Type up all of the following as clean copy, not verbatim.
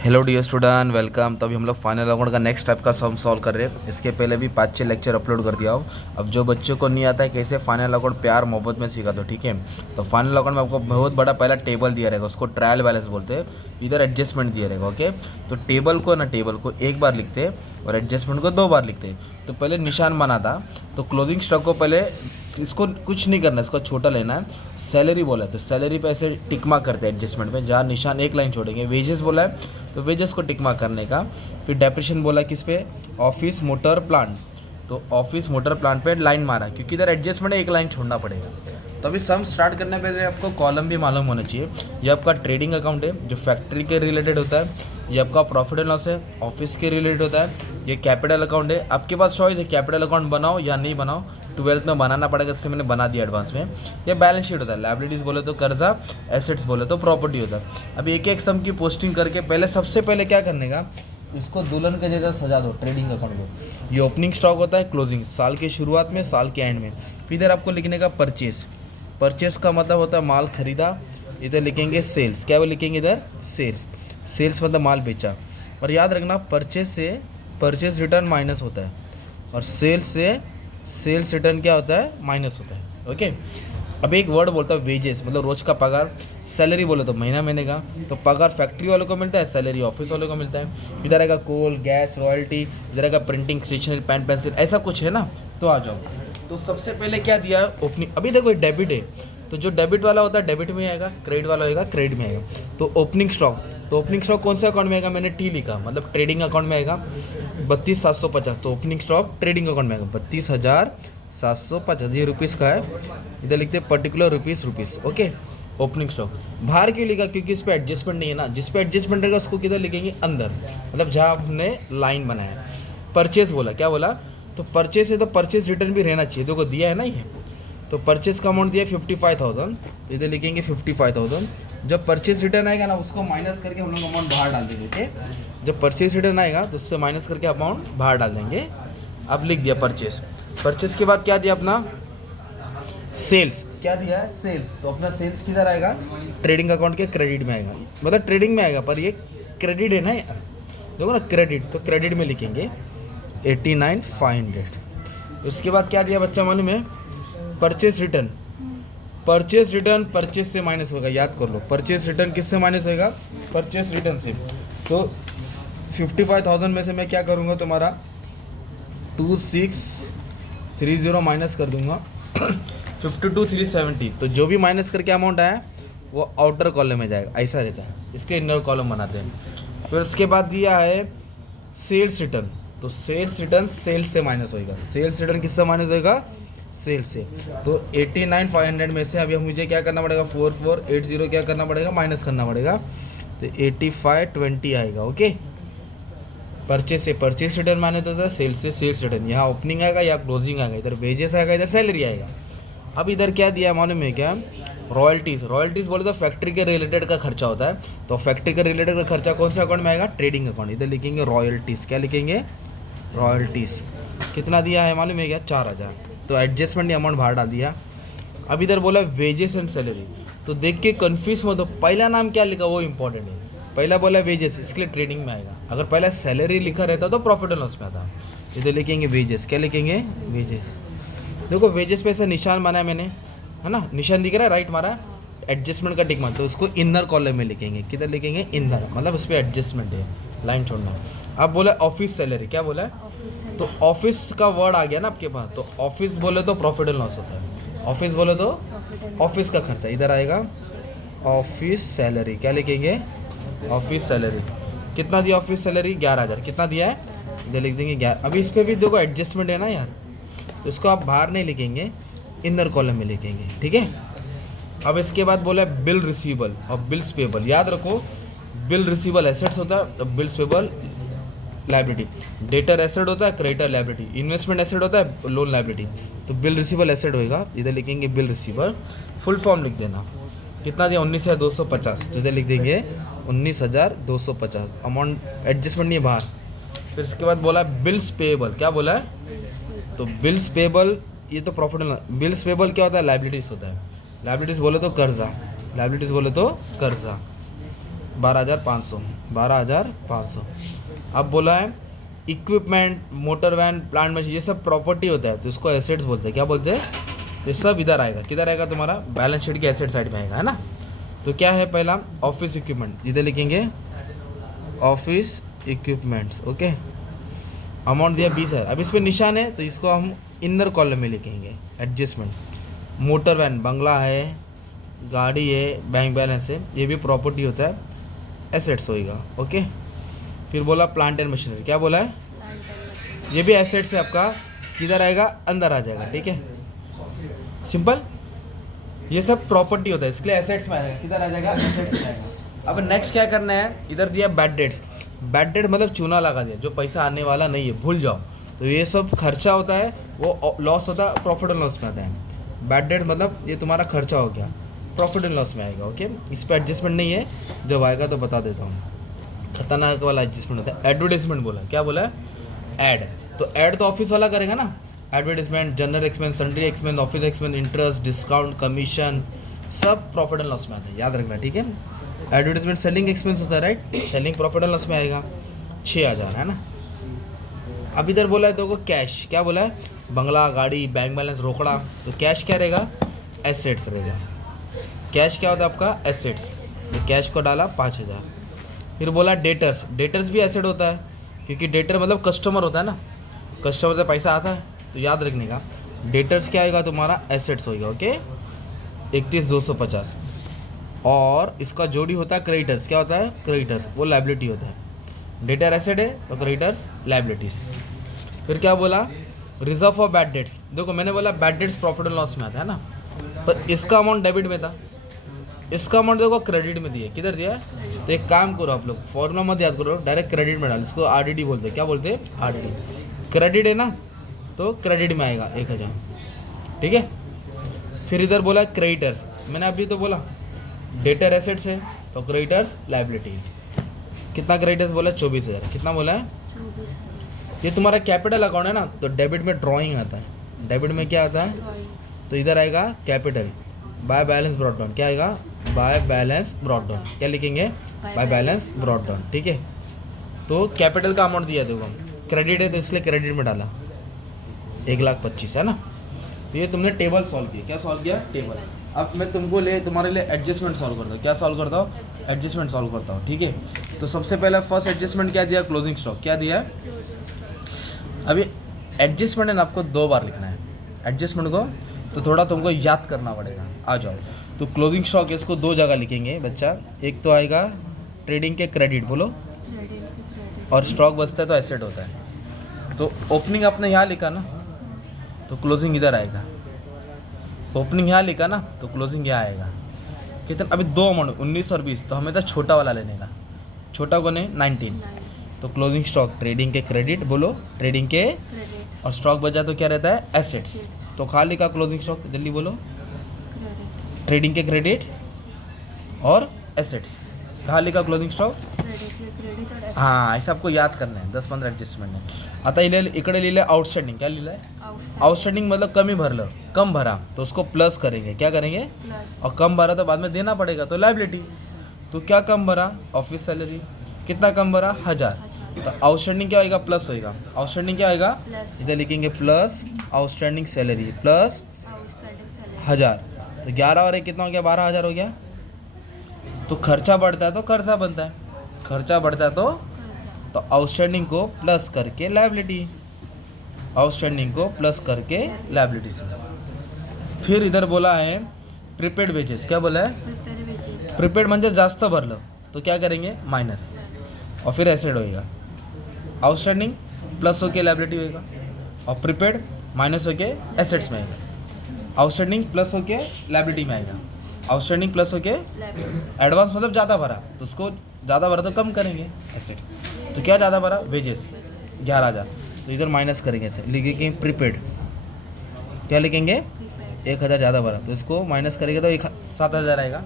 Hello dear student, welcome. तो अभी हम लोग फाइनल अकाउंट का नेक्स्ट टाइप का सम सॉल्व कर रहे हैं। इसके पहले भी 5-6 लेक्चर अपलोड कर दिया हो। अब जो बच्चों को नहीं आता है कैसे फाइनल अकाउंट प्यार मोहब्बत में सीखा दो, ठीक है। तो फाइनल अकाउंट में आपको बहुत बड़ा पहला टेबल दिया रहेगा, उसको ट्रायल बैलेंस बोलते हैं। इधर एडजस्टमेंट दिया रहेगा, ओके। तो टेबल को एक बार लिखते हैं और एडजस्टमेंट को 2 बार लिखते हैं। तो पहले निशान बना था, तो क्लोजिंग स्टॉक को पहले इसको कुछ नहीं करना है, इसको छोटा लेना है। सैलरी बोला है तो सैलरी पे ऐसे टिक मार्क करते हैं एडजस्टमेंट में, जहाँ निशान एक लाइन छोड़ेंगे। वेजेस बोला है तो वेजेस को टिक मार्क करने का। फिर डेप्रेशन बोला किस पे, ऑफिस मोटर प्लांट, तो ऑफिस मोटर प्लांट पे लाइन मारा क्योंकि इधर एडजस्टमेंट है, एक लाइन छोड़ना पड़ेगा। तो अभी सम स्टार्ट करने पे आपको कॉलम भी मालूम होना चाहिए। ये आपका ट्रेडिंग अकाउंट है जो फैक्ट्री के रिलेटेड होता है। ये आपका प्रॉफिट एंड लॉस है, ऑफिस के रिलेटेड होता है। ये कैपिटल अकाउंट है, आपके पास चॉइस है कैपिटल अकाउंट बनाओ या नहीं बनाओ। 12th में बनाना पड़ेगा, इसलिए मैंने बना दिया एडवांस में। ये बैलेंस शीट होता है, लायबिलिटीज़ बोले तो कर्जा, एसेट्स बोले तो प्रॉपर्टी होता है। अब एक एक सम की पोस्टिंग करके पहले सबसे पहले क्या करने का, इसको दुल्हन के जैसा सजा दो ट्रेडिंग अकाउंट को। ये ओपनिंग स्टॉक होता है, क्लोजिंग साल के शुरुआत में, साल के एंड में। फिर इधर आपको लिखने का परचेस, परचेस का मतलब होता है माल खरीदा। इधर लिखेंगे सेल्स, क्या वो लिखेंगे इधर सेल्स, सेल्स मतलब माल बेचा। और याद रखना परचेस से परचेस रिटर्न माइनस होता है और सेल्स से सेल्स रिटर्न क्या होता है, माइनस होता है, ओके। अब एक वर्ड बोलता है वेजेस, मतलब रोज का पगार। सैलरी बोले तो महीना महीने का, तो पगार फैक्ट्री वालों को मिलता है, सैलरी ऑफिस वालों को मिलता है। इधर आएगा कोल, गैस, रॉयल्टी, इधर आएगा प्रिंटिंग, स्टेशनरी, पेन पेंसिल, ऐसा कुछ है ना। तो आ जाओ। तो सबसे पहले क्या दिया ओपनिंग, अभी देखो डेबिट है तो जो डेबिट वाला होता है डेबिट में आएगा, क्रेडिट वाला होगा क्रेडिट में आएगा। तो ओपनिंग स्टॉक, तो ओपनिंग स्टॉक कौन से अकाउंट में आएगा, मैंने टी लिखा, मतलब ट्रेडिंग अकाउंट में आएगा 32,750। तो ओपनिंग स्टॉक ट्रेडिंग अकाउंट में आएगा 32,750, ये रुपीज़ का है। इधर लिखते particular rupees, okay. Opening stock बाहर क्यों लिखा, क्योंकि इस पर एडजस्टमेंट नहीं है ना। जिस पे एडजस्टमेंट रहेगा उसको किधर लिखेंगे, अंदर, मतलब जहाँ हमने लाइन बनाया। परचेस बोला, क्या बोला, तो परचेस है तो परचेस रिटर्न भी रहना चाहिए। देखो दिया है ना ये, तो परचेस का अमाउंट दिया 55,000, तो इधर लिखेंगे 55,000। जब परचेस रिटर्न आएगा ना उसको माइनस करके हम लोग अमाउंट बाहर डाल देंगे, ओके। जब परचेस रिटर्न आएगा तो उससे माइनस करके अमाउंट बाहर डाल देंगे। अब लिख दिया परचेस, परचेस के बाद क्या दिया अपना सेल्स, क्या दिया है सेल्स। तो अपना सेल्स किधर आएगा, ट्रेडिंग अकाउंट के क्रेडिट में आएगा, मतलब ट्रेडिंग में आएगा पर ये क्रेडिट है ना यार, देखो ना क्रेडिट, तो क्रेडिट में लिखेंगे 89,500। उसके बाद क्या दिया बच्चा मालूम है, purchase return, purchase return purchase से माइनस होगा, याद कर लो। परचेस रिटर्न किससे माइनस होगा, परचेस रिटर्न से। तो 55,000 में से मैं क्या करूँगा, तुम्हारा 2630 माइनस कर दूंगा 52,370। तो जो भी माइनस करके अमाउंट आया वो आउटर कॉलम में जाएगा, ऐसा रहता है, इसके इनर कॉलम बनाते हैं। फिर उसके बाद दिया है सेल्स रिटर्न, तो सेल्स रिटर्न सेल्स से माइनस होएगा। सेल्स रिटर्न किससे माइनस होएगा, सेल से। तो 89,500 में से अभी मुझे क्या करना पड़ेगा, 4480 क्या करना पड़ेगा, माइनस करना पड़ेगा। तो 8520 आएगा, ओके। परचेस से परचेस रिटर्न माइनस होता है, सेल्स से सेल्स रिटर्न। यहाँ ओपनिंग आएगा या क्लोजिंग आएगा, इधर वेजेस आएगा, इधर सैलरी आएगा। अब इधर क्या दिया मालूम है क्या, रॉयल्टीज़। रॉयल्टीज़ बोले तो फैक्ट्री के रिलेटेड का खर्चा होता है, तो फैक्ट्री के रिलेटेड का खर्चा कौन सा अकाउंट में आएगा, ट्रेडिंग अकाउंट। इधर लिखेंगे रॉयल्टीज़, क्या लिखेंगे, रॉयल्टीज़। कितना दिया है मालूम है क्या, 4,000। तो एडजस्टमेंट अमाउंट बाहर डाल दिया। अब इधर बोला वेजेस एंड सैलरी, तो देख के कन्फ्यूज मत हो, पहला नाम क्या लिखा वो इंपॉर्टेंट है। पहला बोला वेजेस, इसके लिए ट्रेडिंग में आएगा। अगर पहला सैलरी लिखा रहता तो प्रॉफिट एंड लॉस में आता। इधर लिखेंगे वेजेस, क्या लिखेंगे, वेजेस। देखो वेजेस पे ऐसा निशान बनाया मैंने, है ना, निशान दिख रहा है, राइट मारा, एडजस्टमेंट का टिक मार, तो उसको इनर कॉलम में लिखेंगे। किधर लिखेंगे, इनर, मतलब उस पर एडजस्टमेंट है, लाइन छोड़ना है। अब बोला ऑफिस सैलरी, क्या बोला है, तो ऑफिस का वर्ड आ गया ना आपके पास, तो ऑफिस बोले तो प्रॉफिट एंड लॉस होता है। ऑफिस बोले तो ऑफिस का खर्चा, इधर आएगा ऑफिस सैलरी, क्या लिखेंगे, ऑफिस सैलरी। कितना दिया ऑफिस सैलरी, 11,000। कितना दिया है, इधर लिख देंगे 11। अभी इस पर भी देखो एडजस्टमेंट है ना यार, तो इसको आप बाहर नहीं लिखेंगे, इनर कॉलम में लिखेंगे, ठीक है। अब इसके बाद बोला है बिल रिसीवेबल और बिल्स पेबल। याद रखो, बिल रिसीवेबल एसेट्स होता है, bills payable liability. Debtor asset होता है, क्रेडिटर लाइबिलिटी। इन्वेस्टमेंट एसेट होता है, लोन लाइबिलिटी। तो बिल रिसीवेबल एसेट होएगा, इधर लिखेंगे बिल रिसीवर। फुल फॉर्म लिख देना, कितना दिया 19,250, तो इधर लिख देंगे 19,250। अमाउंट एडजस्टमेंट नहीं है बाहर। फिर इसके बाद बोला बिल्स पेएबल, क्या बोला है, तो बिल्स पेएबल ये तो प्रॉफिट एंड, बिल्स पेएबल क्या होता है, लाइबिलिटीज़ होता है। लाइबिलिटीज़ बोले तो कर्जा, लाइबिलिटीज़ बोले तो कर्जा। 12,500, 12,500। अब बोला है equipment, motor van, plant machine, ये सब प्रॉपर्टी होता है तो इसको एसेट्स बोलते हैं। क्या बोलते हैं? तो ये सब इधर आएगा, किधर आएगा तुम्हारा? बैलेंस शीट के एसेट साइड में आएगा, है ना। तो क्या है पहला? ऑफिस इक्विपमेंट, इधर लिखेंगे ऑफिस इक्विपमेंट्स। ओके, अमाउंट दिया 20 है। अब इस पर निशान है तो इसको हम इनर कॉलम में लिखेंगे एडजस्टमेंट। मोटर वैन, बंगला है, गाड़ी है, बैंक बैलेंस है, ये भी प्रॉपर्टी होता है, एसेट्स होएगा। ओके, फिर बोला प्लांट एंड मशीनरी, क्या बोला है? ये भी एसेट्स है आपका, किधर आएगा? अंदर आ जाएगा। ठीक है, सिंपल। ये सब प्रॉपर्टी होता है इसके लिए एसेट्स में आ जाएगा, किधर आ जाएगा? एसेट्स में आएगा। अब नेक्स्ट क्या करना है? इधर दिया बैड डेट्स। बैड डेट मतलब चूना लगा दिया, जो पैसा आने वाला नहीं है, भूल जाओ। तो ये सब खर्चा होता है, वो लॉस होता है, प्रॉफिट एंड लॉस में आता है। बैड डेट मतलब ये तुम्हारा खर्चा हो गया, प्रॉफिट एंड लॉस में आएगा। ओके, इस पर एडजस्टमेंट नहीं है, जब आएगा तो बता देता हूँ। खतरनाक वाला एडजस्टमेंट होता है। एडवर्टाइजमेंट बोला, क्या बोला है? ऐड। तो ऐड तो ऑफिस वाला करेगा ना। Advertisement, general expense, sundry expense, office expense, interest, discount, commission, सब प्रॉफिट एंड लॉस में आता है, याद रखना। ठीक है, एडवर्टाइजमेंट सेलिंग एक्सपेंस होता है, right. Selling profit and loss में आएगा, 6,000, है ना। अब इधर बोला है देखो कैश, क्या बोला है? बंगला, गाड़ी, बैंक बैलेंस, रोकड़ा। तो कैश क्या रहेगा? एसेट्स रहेगा। कैश क्या होता है आपका? एसेट्स। तो कैश को डाला 5,000। फिर बोला डेटर्स, डेटर्स भी एसेट होता है, क्योंकि डेटर मतलब कस्टमर होता है ना, कस्टमर से पैसा आता है, तो याद रखने का। डेटर्स क्या आएगा तुम्हारा? एसेट्स होएगा। ओके, 31,250। और इसका जोड़ी होता है क्रेडिटर्स, क्या होता है? क्रेडिटर्स, वो लायबिलिटी होता है। डेटर एसेट है तो क्रेडिटर्स लायबिलिटीज। फिर क्या बोला? Reserve for bad debts. देखो मैंने बोला bad debts profit and loss में आता है ना, पर इसका अमाउंट डेबिट में था, इसका अमाउंट देखो क्रेडिट में दिया, किधर दिया है? तो एक काम करो आप लोग, फॉर्मूला मत याद करो, डायरेक्ट क्रेडिट में डाल। इसको आरडीडी बोलते हैं, क्या बोलते हैं? आरडीडी। क्रेडिट है ना, तो क्रेडिट में आएगा 1,000। ठीक है, फिर इधर बोला क्रेडिटर्स, मैंने अभी तो बोला डेटर एसेट्स है तो क्रेडिटर्स लायबिलिटी। कितना क्रेडिटर्स बोला? 24,000। कितना बोला है? 24,000। ये तुम्हारा कैपिटल अकाउंट है ना, तो डेबिट में ड्राइंग आता है। डेबिट में क्या आता है? तो इधर आएगा capital, by balance brought down. क्या आएगा? By balance brought down. क्या लिखेंगे? By balance brought down. ठीक है, तो कैपिटल का अमाउंट दिया देखो, क्रेडिट है तो इसलिए क्रेडिट में डाला 1,25,000, है ना। तो ये तुमने टेबल सॉल्व किया। क्या सॉल्व किया? टेबल। अब मैं तुम्हारे लिए एडजस्टमेंट सॉल्व करता हूँ। क्या सॉल्व करता हूँ? एडजस्टमेंट सॉल्व करता हूँ। ठीक है, तो सबसे पहले फर्स्ट एडजस्टमेंट क्या दिया? Closing stock. क्या दिया है? अभी एडजस्टमेंट है ना, आपको 2 बार लिखना है एडजस्टमेंट को, तो थोड़ा तुमको याद करना पड़ेगा। आ जाओ, तो क्लोजिंग स्टॉक इसको 2 जगह लिखेंगे बच्चा। एक तो आएगा ट्रेडिंग के क्रेडिट, बोलो, और स्टॉक बचता है तो एसेट होता है। तो ओपनिंग आपने यहाँ लिखा ना, तो क्लोजिंग इधर आएगा। ओपनिंग यहाँ लिखा ना, तो क्लोजिंग यहाँ आएगा। कितना? अभी 2 अमाउंट 19 और 20, तो हमेशा छोटा वाला लेने का। छोटा को नहीं 19। तो क्लोजिंग स्टॉक ट्रेडिंग के क्रेडिट, बोलो, ट्रेडिंग के, और स्टॉक बचा तो क्या रहता है? एसेट्स। तो खाली का क्लोजिंग स्टॉक, जल्दी बोलो, ट्रेडिंग के क्रेडिट और एसेट्स। कहाँ लिखा क्लोजिंग स्टॉक? हाँ, ऐसा आपको याद करना है। 10-15 एडजस्टमेंट है। आता इकडे लिहिलं आउटस्टँडिंग। क्या लिहिलं है? आउटस्टँडिंग मतलब कमी भरलं, कम भरा तो उसको प्लस करेंगे। क्या करेंगे? और कम भरा तो बाद में देना पड़ेगा, तो लायबिलिटी। तो क्या कम भरा? Office salary. कितना कम भरा? 1,000। तो आउटस्टैंडिंग क्या होगा? प्लस होगा। आउटस्टैंडिंग क्या होगा? इधर लिखेंगे प्लस आउटस्टैंडिंग सैलरी प्लस 1,000। तो 11 और 1 कितना हो गया? 12,000 हो गया। तो खर्चा बढ़ता है तो कर्जा बनता है, खर्चा बढ़ता है तो आउटस्टैंडिंग को प्लस करके लायबिलिटी, आउटस्टैंडिंग को प्लस करके लायबिलिटी से। फिर इधर बोला है प्रीपेड वेजेस। क्या बोला है? प्रीपेड म्हणजे जास्त भरलं तो क्या करेंगे? माइनस, और फिर एसेट होएगा। आउटस्टैंडिंग प्लस होके लायबिलिटी होएगा, और प्रीपेड माइनस होके एसेट्स में आएगा। आउटस्टैंडिंग प्लस होके लायबिलिटी में आएगा, आउटस्टैंडिंग प्लस होके एडवांस मतलब ज़्यादा भरा तो उसको ज़्यादा भरा तो कम करेंगे एसेट। तो क्या ज़्यादा भरा? वेजेस 11,000, तो इधर माइनस करेंगे ऐसे, लिखेंगे प्रीपेड। क्या लिखेंगे? 1,000 ज़्यादा भरा तो इसको माइनस करेंगे तो 7,000 आएगा।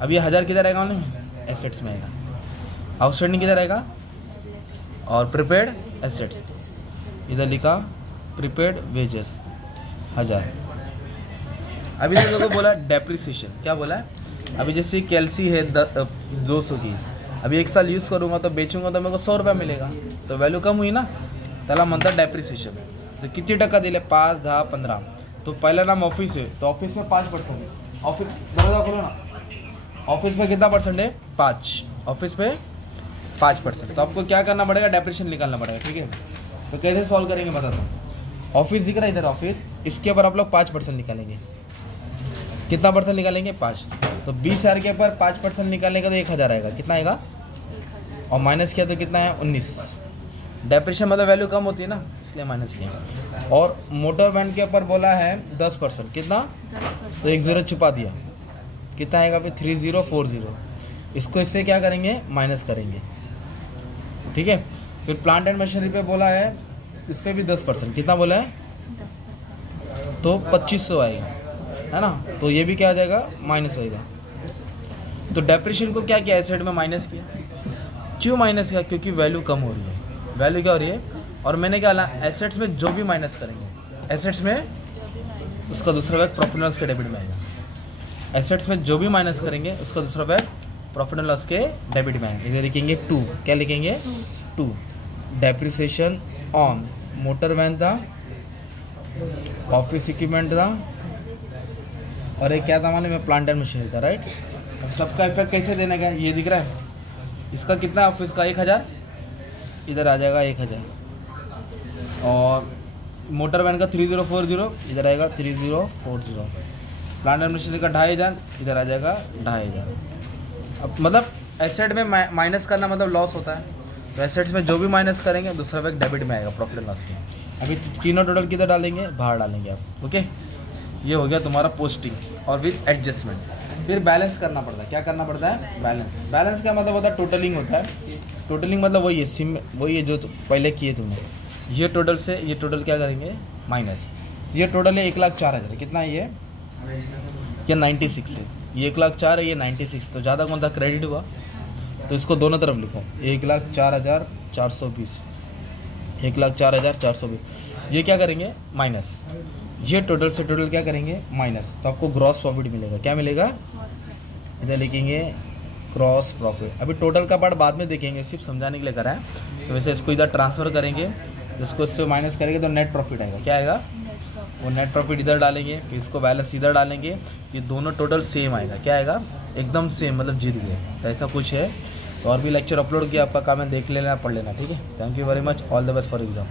अब ये 1,000 किधर आएगा? नहीं, एसेट्स में आएगा। आउटस्टैंडिंग किधर आएगा? और प्रीपेड एसेट्स। इधर लिखा प्रीपेड वेजेस 1,000। अभी देखो बोला डेप्रिसिएशन। क्या बोला है? अभी जैसे कैल्सी है 200 की, अभी 1 साल यूज़ करूँगा तो बेचूंगा तो मेरे को 100 रुपये मिलेगा, तो वैल्यू कम हुई ना, त्याला म्हणतात डेप्रिसिएशन. तो किती टक्का दिले, 5, 10, 15. तो पहला नाम ऑफिस है, तो ऑफिस में 5%. ऑफिस बराबर खोलो ना, ऑफिस में कितना परसेंट है, 5. ऑफिस पे 5%. तो आपको क्या करना पड़ेगा, डेप्रिसिएशन निकालना पड़ेगा. ठीक है, तो कैसे सॉल्व करेंगे बताता हूँ. ऑफिस दिख रहा है इधर ऑफिस, इसके ऊपर आप लोग 5% निकालेंगे. कितना परसेंट निकालेंगे, 5. तो 20,000 के ऊपर 5% निकालेगा तो 1,000 आएगा. कितना आएगा, और माइनस किया तो कितना है, 19. डेप्रिसिएशन मतलब वैल्यू कम होती है ना, इसलिए माइनस किया. और मोटर वैन के ऊपर बोला है 10%. कितना, तो 1 0 छुपा दिया. कितना आएगा फिर, 3040. इसको इससे क्या करेंगे, माइनस करेंगे. ठीक है. फिर प्लांट एंड मशीनरी पे बोला है, इस पर भी 10%. कितना बोला है, 10%. तो 2500 आएगा, है ना. तो ये भी क्या आ जाएगा, माइनस होएगा. तो डेप्रिसिएशन को क्या किया, एसेट में माइनस किया. क्यों माइनस किया, क्योंकि वैल्यू कम हो रही है. वैल्यू क्या हो रही है, और मैंने क्या बोला, एसेट्स में जो भी माइनस करेंगे, एसेट्स में उसका दूसरा बैग प्रॉफिट एंड लॉस के डेबिट में आएगा. एसेट्स में जो भी माइनस करेंगे उसका दूसरा बैग प्रॉफिट एंड लॉस के डेबिट में आएगा. इधर लिखेंगे 2. क्या लिखेंगे, 2. डेप्रिसिएशन ऑन मोटर वैन था, ऑफिस इक्विपमेंट था, और एक क्या था माने में, प्लांट एंड मशीनरी था. राइट. अब सबका इफेक्ट कैसे देने का, ये दिख रहा है. इसका कितना, ऑफिस का 1,000, इधर आ जाएगा 1,000. और मोटर वैन का 3040, इधर आएगा 3040. प्लांट एंड मशीनरी का 2,500, इधर आ जाएगा 2,500. अब मतलब एसेट में माइनस करना मतलब लॉस होता है. तो एसेट्स में जो भी माइनस करेंगे दूसरा बैग डेबिट में आएगा, प्रॉफिट एंड लॉस के. अभी तीनों टोटल किधर डालेंगे, बाहर डालेंगे आप. ओके, ये हो गया तुम्हारा पोस्टिंग और विद एडजस्टमेंट. फिर बैलेंस करना पड़ता है. क्या करना पड़ता है, बैलेंस. बैलेंस का मतलब होता है टोटलिंग होता है. टोटलिंग मतलब वही है, सिम वही है जो पहले किए तुमने. ये टोटल से ये टोटल क्या करेंगे, माइनस. ये टोटल है 1,04,000. कितना है ये 96 है. ये 1,04,000 है, ये 96. तो ज़्यादा कौन सा क्रेडिट हुआ, तो इसको दोनों तरफ लिखो, 1,04,420. 1,04,420. ये क्या करेंगे, माइनस. ये टोटल से टोटल क्या करेंगे, माइनस. तो आपको ग्रॉस प्रॉफिट मिलेगा. क्या मिलेगा, इधर लिखेंगे ग्रॉस प्रॉफिट. अभी टोटल का पार्ट बाद में देखेंगे, सिर्फ समझाने के लिए करा है. तो वैसे इसको इधर ट्रांसफ़र करेंगे, तो इसको इससे माइनस करेंगे तो नेट प्रॉफिट आएगा. क्या आएगा, वो नेट प्रॉफिट इधर डालेंगे, फिर इसको बैलेंस इधर डालेंगे. ये दोनों टोटल सेम आएगा. क्या आएगा, एकदम सेम, मतलब जीत गए. तो ऐसा कुछ है. तो और भी लेक्चर अपलोड किया, आपका काम है देख लेना, पढ़ लेना. ठीक है. Thank you very much. All the best for exam.